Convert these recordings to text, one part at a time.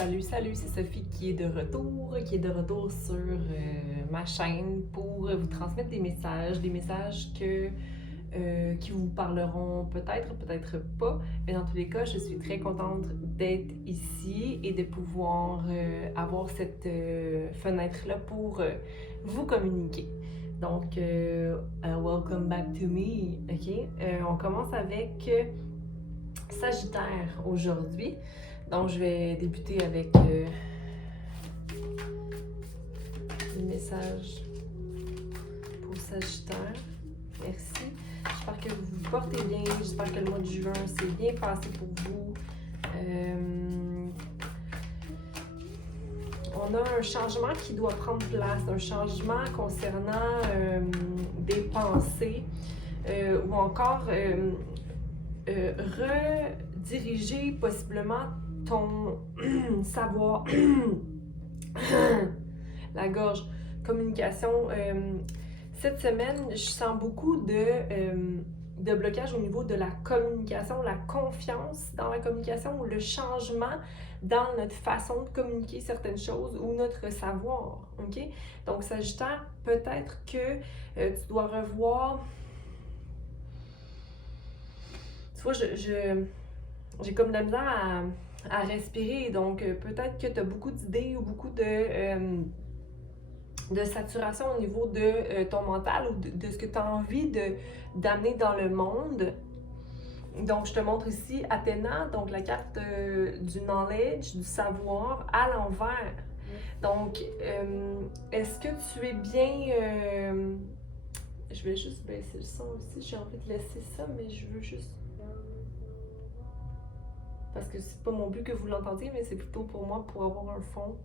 Salut, c'est Sophie qui est de retour sur ma chaîne pour vous transmettre des messages qui vous parleront peut-être, peut-être pas, mais dans tous les cas, je suis très contente d'être ici et de pouvoir avoir cette fenêtre-là pour vous communiquer. Donc, welcome back to me, ok? On commence avec Sagittaire aujourd'hui. Donc, je vais débuter avec le message pour Sagittaire. Merci. J'espère que vous vous portez bien. J'espère que le mois de juin s'est bien passé pour vous. On a un changement qui doit prendre place, un changement concernant des pensées ou encore rediriger possiblement ton savoir, la gorge, communication. Cette semaine, je sens beaucoup de blocage au niveau de la communication, la confiance dans la communication ou le changement dans notre façon de communiquer certaines choses ou notre savoir, ok? Donc, Sagittaire, peut-être que tu dois revoir. Tu vois, j'ai comme de la misère à respirer, donc peut-être que tu as beaucoup d'idées ou beaucoup de saturation au niveau de ton mental ou de ce que tu as envie d'amener dans le monde. Donc, je te montre ici Athéna, donc la carte du knowledge, du savoir à l'envers. Donc, est-ce que tu es bien... je vais juste baisser le son aussi, j'ai envie de laisser ça, mais je veux juste... Parce que c'est pas mon but que vous l'entendiez, mais c'est plutôt pour moi, pour avoir un fond.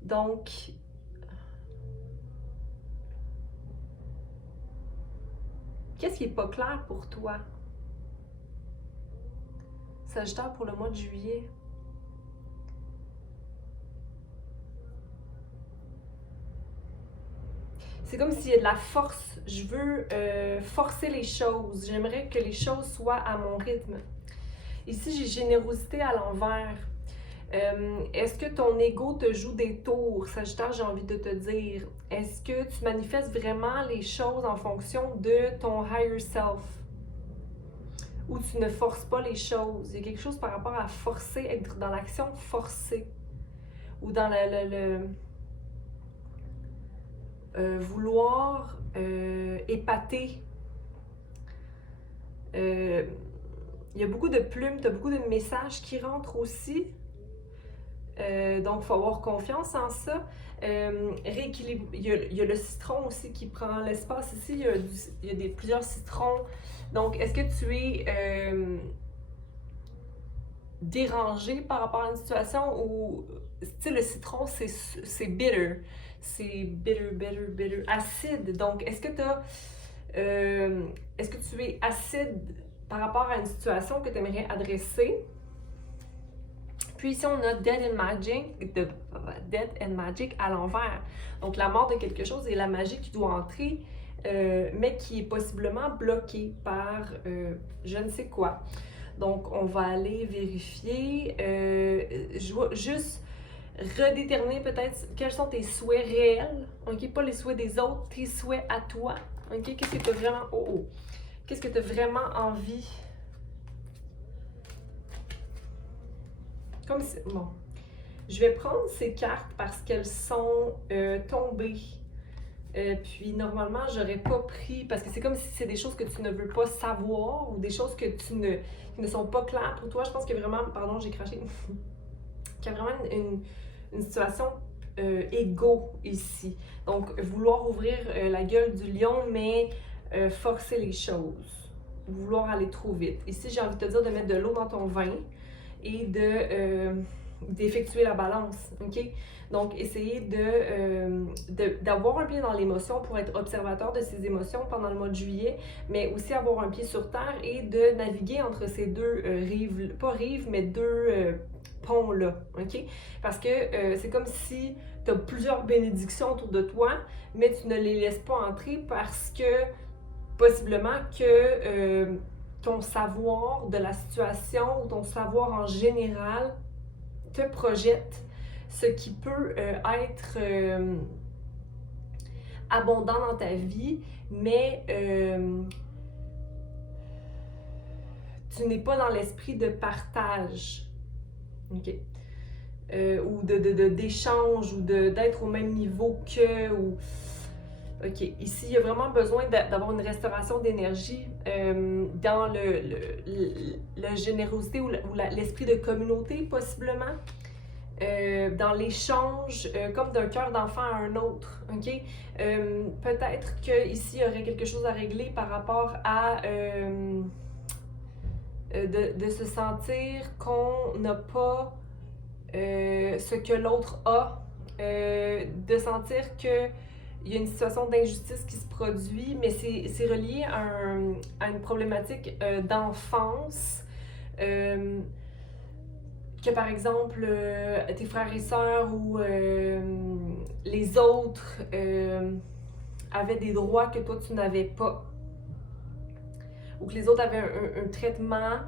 Donc, qu'est-ce qui est pas clair pour toi? Sagittaire pour le mois de juillet. C'est comme s'il y a de la force. Je veux forcer les choses. J'aimerais que les choses soient à mon rythme. Ici, j'ai générosité à l'envers. Est-ce que ton ego te joue des tours? Sagittaire, j'ai envie de te dire. Est-ce que tu manifestes vraiment les choses en fonction de ton higher self? Ou tu ne forces pas les choses? Il y a quelque chose par rapport à forcer, être dans l'action forcée. Ou dans vouloir épater. Il y a beaucoup de plumes, tu as beaucoup de messages qui rentrent aussi. Donc, il faut avoir confiance en ça. Rééquilibre. Il y a le citron aussi qui prend l'espace ici. Il y a plusieurs citrons. Donc, est-ce que tu es dérangé par rapport à une situation où, tu sais, le citron, c'est bitter. C'est bitter, acide. Donc, est-ce que tu es acide par rapport à une situation que tu aimerais adresser? Puis ici, on a Death and Magic à l'envers. Donc, la mort de quelque chose et la magie qui doit entrer, mais qui est possiblement bloquée par je ne sais quoi. Donc, on va aller vérifier. Je vais juste redéterminer peut-être quels sont tes souhaits réels. OK? Pas les souhaits des autres, tes souhaits à toi. OK? Qu'est-ce que tu as vraiment... Qu'est-ce que tu as vraiment envie? Comme si... Bon. Je vais prendre ces cartes parce qu'elles sont tombées. Puis normalement, j'aurais pas pris... Parce que c'est comme si c'est des choses que tu ne veux pas savoir ou des choses que qui ne sont pas claires pour toi. Je pense qu'il y a vraiment... Pardon, j'ai craché. Qu'il y a vraiment une situation égo ici. Donc, vouloir ouvrir la gueule du lion, mais forcer les choses. Vouloir aller trop vite. Ici, j'ai envie de te dire de mettre de l'eau dans ton vin et d'effectuer la balance, ok? Donc, essayer d'avoir un pied dans l'émotion pour être observateur de ses émotions pendant le mois de juillet, mais aussi avoir un pied sur terre et de naviguer entre ces deux rives, pas rives, mais deux ponts-là, ok? Parce que c'est comme si tu as plusieurs bénédictions autour de toi, mais tu ne les laisses pas entrer parce que, possiblement que ton savoir de la situation ou ton savoir en général te projette ce qui peut être abondant dans ta vie, mais tu n'es pas dans l'esprit de partage, ok? Ou d'échange, ou d'être au même niveau que, ou... Ok, ici, il y a vraiment besoin d'avoir une restauration d'énergie dans la générosité ou l'esprit de communauté, possiblement. Dans l'échange, comme d'un cœur d'enfant à un autre, ok? Peut-être qu'ici, il y aurait quelque chose à régler par rapport à de se sentir qu'on n'a pas ce que l'autre a, de sentir que il y a une situation d'injustice qui se produit, mais c'est relié à une problématique d'enfance. Que par exemple, tes frères et sœurs ou les autres avaient des droits que toi tu n'avais pas. Ou que les autres avaient un traitement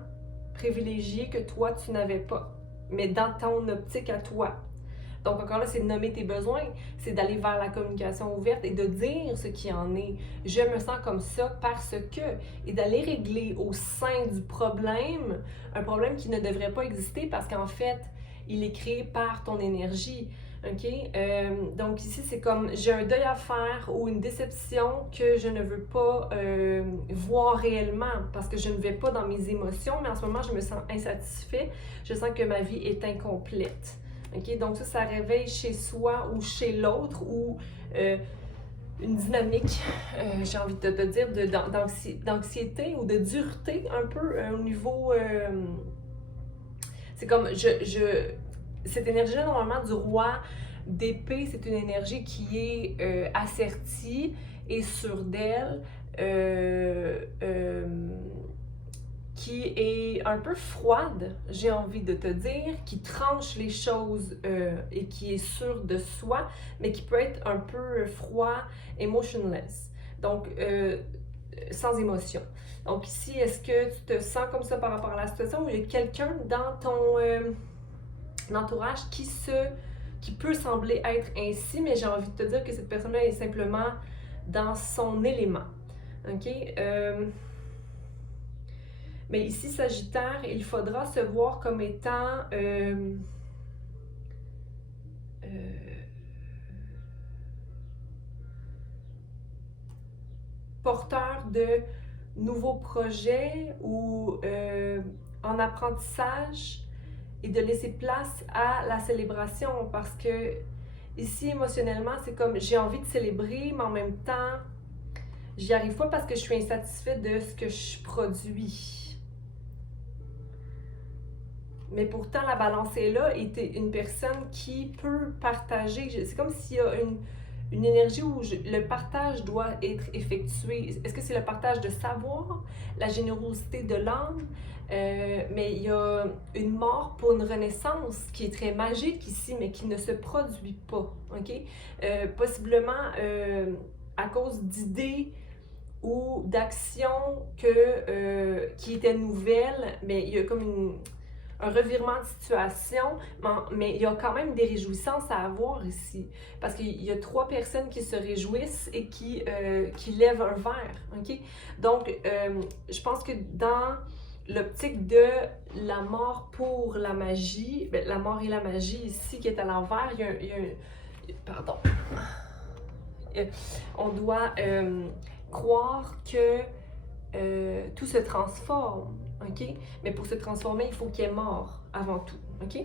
privilégié que toi tu n'avais pas. Mais dans ton optique à toi. Donc encore là, c'est de nommer tes besoins, c'est d'aller vers la communication ouverte et de dire ce qui en est. Je me sens comme ça parce que, et d'aller régler au sein du problème, un problème qui ne devrait pas exister parce qu'en fait, il est créé par ton énergie. OK? Donc ici, c'est comme j'ai un deuil à faire ou une déception que je ne veux pas voir réellement parce que je ne vais pas dans mes émotions, mais en ce moment, je me sens insatisfait. Je sens que ma vie est incomplète. Okay? Donc ça réveille chez soi ou chez l'autre ou une dynamique, j'ai envie de te dire, d'anxiété ou de dureté un peu au niveau... c'est comme, cette énergie-là, normalement, du roi d'épée, c'est une énergie qui est assertie et sûre d'elle, qui est un peu froide, j'ai envie de te dire, qui tranche les choses et qui est sûre de soi, mais qui peut être un peu froid, emotionless, donc sans émotion. Donc ici, est-ce que tu te sens comme ça par rapport à la situation ou il y a quelqu'un dans ton entourage qui peut sembler être ainsi, mais j'ai envie de te dire que cette personne-là est simplement dans son élément. OK? Mais ici, Sagittaire, il faudra se voir comme étant porteur de nouveaux projets ou en apprentissage et de laisser place à la célébration parce que ici, émotionnellement, c'est comme j'ai envie de célébrer, mais en même temps, j'y arrive pas parce que je suis insatisfaite de ce que je produis. Mais pourtant, la balance est là et t'es une personne qui peut partager. C'est comme s'il y a une énergie où le partage doit être effectué. Est-ce que c'est le partage de savoir, la générosité de l'âme? Mais il y a une mort pour une renaissance qui est très magique ici, mais qui ne se produit pas. Okay? Possiblement à cause d'idées ou d'actions qui étaient nouvelles, mais il y a comme un revirement de situation, mais il y a quand même des réjouissances à avoir ici. Parce qu'il y a 3 personnes qui se réjouissent et qui lèvent un verre. Okay? Donc, je pense que dans l'optique de la mort pour la magie, ben, la mort et la magie ici qui est à l'envers, pardon. On doit croire que tout se transforme. OK? Mais pour se transformer, il faut qu'il y ait mort avant tout. OK?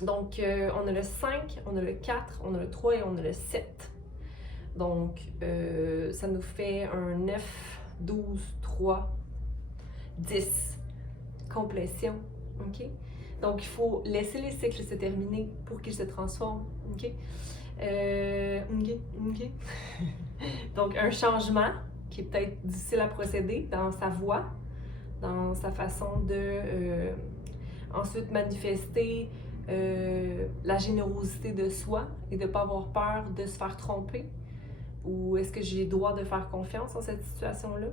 Donc, on a le 5, on a le 4, on a le 3 et on a le 7. Donc, ça nous fait un 9, 12, 3, 10. Complétion. OK? Donc, il faut laisser les cycles se terminer pour qu'ils se transforment. OK? OK. Donc, un changement qui est peut-être difficile à procéder dans sa voix, dans sa façon de ensuite manifester la générosité de soi et de ne pas avoir peur de se faire tromper. Ou est-ce que j'ai le droit de faire confiance en cette situation-là?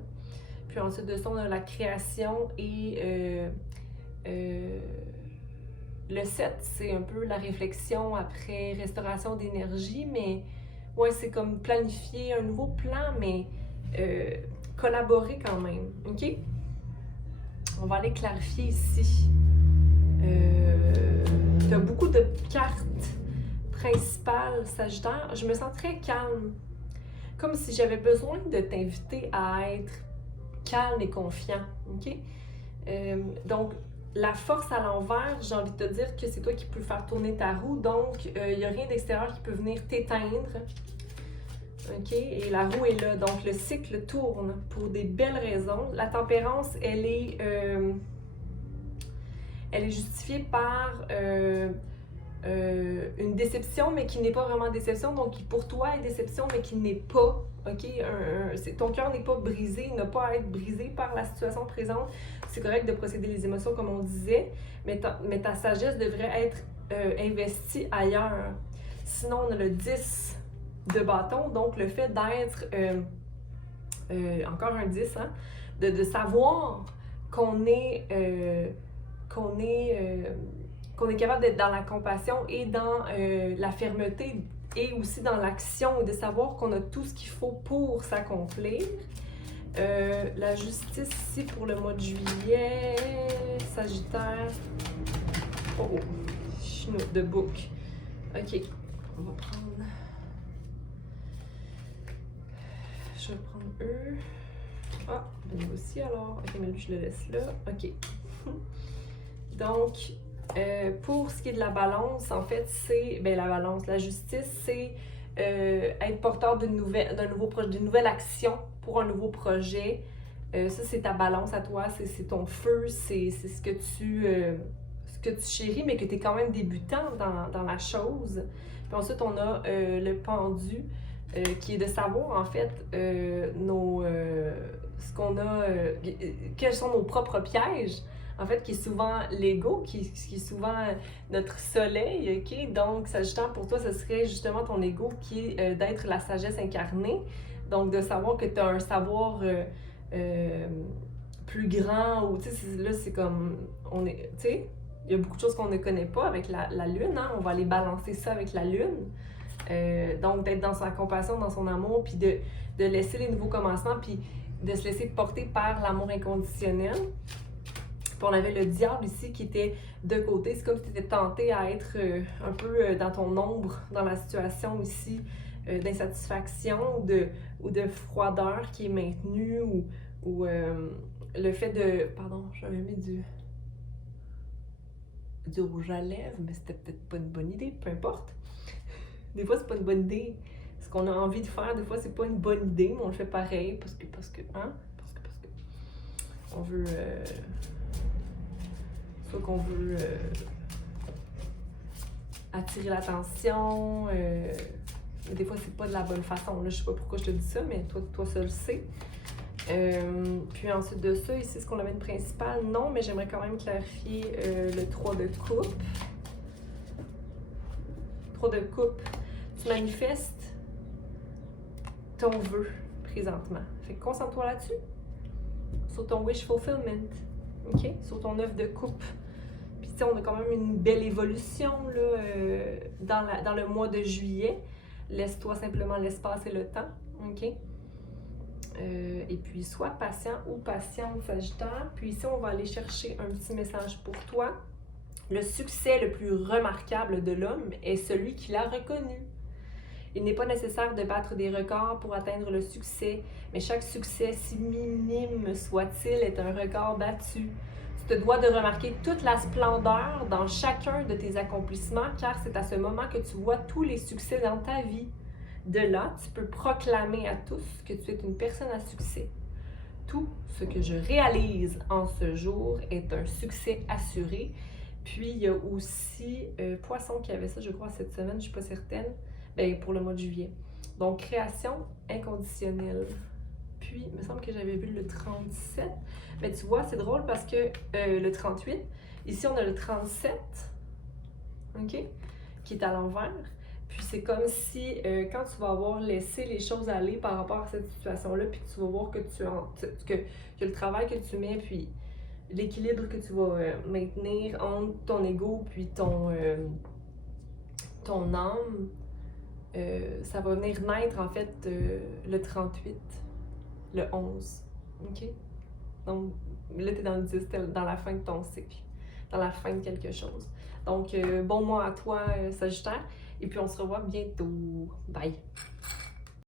Puis ensuite de ça, on a la création et le 7, c'est un peu la réflexion après restauration d'énergie, mais ouais, c'est comme planifier un nouveau plan, mais collaborer quand même, ok? On va aller clarifier ici. Tu as beaucoup de cartes principales, Sagittaire. Je me sens très calme, comme si j'avais besoin de t'inviter à être calme et confiant, ok? Donc, la force à l'envers, j'ai envie de te dire que c'est toi qui peux faire tourner ta roue, donc il n'y a rien d'extérieur qui peut venir t'éteindre. OK? Et la roue est là. Donc, le cycle tourne pour des belles raisons. La tempérance, elle est justifiée par une déception, mais qui n'est pas vraiment déception. Donc, qui pour toi est déception, mais qui n'est pas. OK? Ton cœur n'est pas brisé, il n'a pas à être brisé par la situation présente. C'est correct de procéder les émotions, comme on disait, mais ta sagesse devrait être investie ailleurs. Sinon, on a le 10 de bâton, donc le fait d'être, encore un 10, hein, de savoir qu'on est capable d'être dans la compassion et dans la fermeté et aussi dans l'action et de savoir qu'on a tout ce qu'il faut pour s'accomplir. La justice ici pour le mois de juillet, Sagittaire. Oh, chenoute de book. Ok, on va prendre. Je vais prendre eux. Ah, ben lui aussi alors. Ok, mais lui je le laisse là. Ok. Donc, pour ce qui est de la balance, en fait, c'est. Ben, la balance, la justice, c'est être porteur d'une nouvelle action pour un nouveau projet. Ça, c'est ta balance à toi, c'est ton feu, c'est ce que tu chéris, mais que tu es quand même débutant dans la chose. Puis ensuite, on a le pendu, qui est de savoir, en fait, ce qu'on a, quels sont nos propres pièges. En fait, qui est souvent l'ego, qui est souvent notre soleil, ok? Donc, Sagittaire, pour toi, ce serait justement ton ego qui est d'être la sagesse incarnée. Donc, de savoir que tu as un savoir plus grand, ou tu sais, là, c'est comme, tu sais, il y a beaucoup de choses qu'on ne connaît pas avec la lune, hein? On va aller balancer ça avec la lune. Donc, d'être dans sa compassion, dans son amour, puis de laisser les nouveaux commencements, puis de se laisser porter par l'amour inconditionnel. Puis on avait le diable ici qui était de côté. C'est comme si tu étais tenté à être un peu dans ton ombre, dans la situation ici d'insatisfaction ou de froideur qui est maintenue ou le fait de... Pardon, j'avais mis du rouge à lèvres, mais c'était peut-être pas une bonne idée, peu importe. Des fois, c'est pas une bonne idée. Ce qu'on a envie de faire, des fois, c'est pas une bonne idée, mais on le fait pareil parce que on veut... soit qu'on veut attirer l'attention, mais des fois c'est pas de la bonne façon. Là, je sais pas pourquoi je te dis ça, mais toi ça le sais. Puis ensuite de ça, ici, ce qu'on avait de principal, non, mais j'aimerais quand même clarifier le 3 de coupe. 3 de coupe, tu manifestes ton vœu présentement. Fait que concentre-toi là-dessus, sur ton wish fulfillment. OK? Sur ton œuf de coupe. Puis, tu sais, on a quand même une belle évolution là, dans le mois de juillet. Laisse-toi simplement l'espace et le temps. OK? Et puis, sois patient ou patiente, Sagittaire. Puis ici, on va aller chercher un petit message pour toi. Le succès le plus remarquable de l'homme est celui qu'il a reconnu. Il n'est pas nécessaire de battre des records pour atteindre le succès, mais chaque succès, si minime soit-il, est un record battu. Tu te dois de remarquer toute la splendeur dans chacun de tes accomplissements, car c'est à ce moment que tu vois tous les succès dans ta vie. De là, tu peux proclamer à tous que tu es une personne à succès. Tout ce que je réalise en ce jour est un succès assuré. Puis, il y a aussi Poisson qui avait ça, je crois, cette semaine, je ne suis pas certaine. Bien, pour le mois de juillet. Donc, création inconditionnelle. Puis, il me semble que j'avais vu le 37. Mais tu vois, c'est drôle parce que le 38, ici, on a le 37, OK, qui est à l'envers. Puis c'est comme si quand tu vas avoir laissé les choses aller par rapport à cette situation-là, puis tu vas voir que que le travail que tu mets, puis l'équilibre que tu vas maintenir entre ton ego puis ton âme, ça va venir naître en fait le 38, le 11. OK? Donc là, tu es dans le 10, t'es dans la fin de ton cycle, dans la fin de quelque chose. Donc, bon mois à toi, Sagittaire, et puis on se revoit bientôt. Bye!